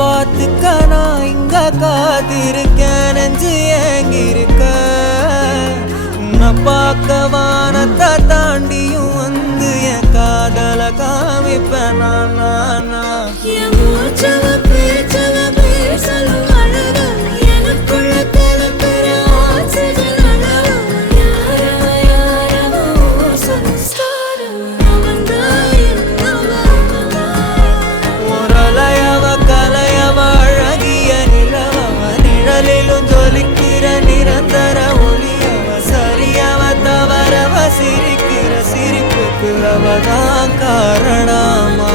பார்த்துக்க நான் இங்க காத்திருக்கேன் நெஞ்சு ஏங்கிருக்க உன்னை பார்க்க வானத்தை தாண்டியும் வந்து என் காதல காமிப்பேன் நான் என் மூச்சவ பேச்சவ பேசலும் அழகு எனக்குள்ள கலக்கிற ஆக்சிஜன் அளவு யாரவோ சன்ஸ்டார் அவன்தான் என்னவா முரளையவ கலையவ அழகிய நிலவவ நிழலிலும் ஜொலிக்கிற நிரந்தர ஒளியவ சரியவ தவறவ சிரிக்கிற சிரிப்புக்கு அவதான் காரணமா